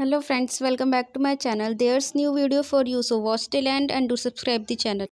Hello friends, welcome back to my channel. There's new video for you, so watch till end and do subscribe the channel.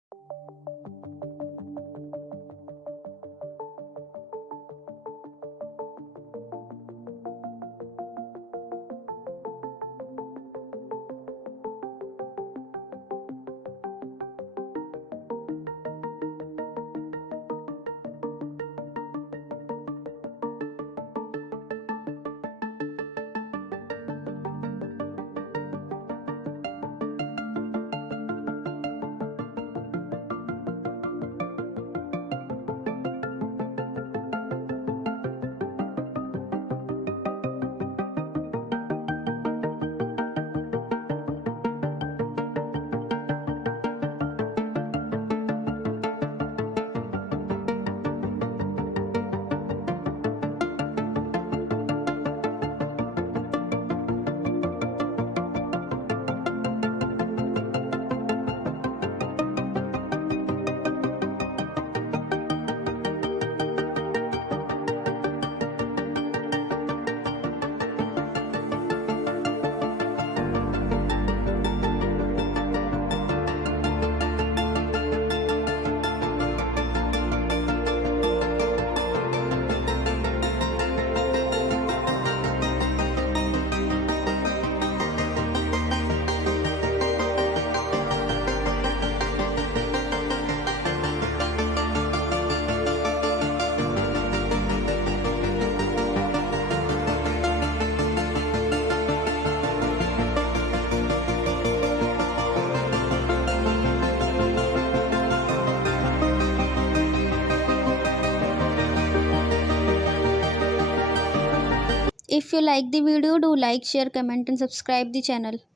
If you like the video, do like, share, comment and subscribe the channel.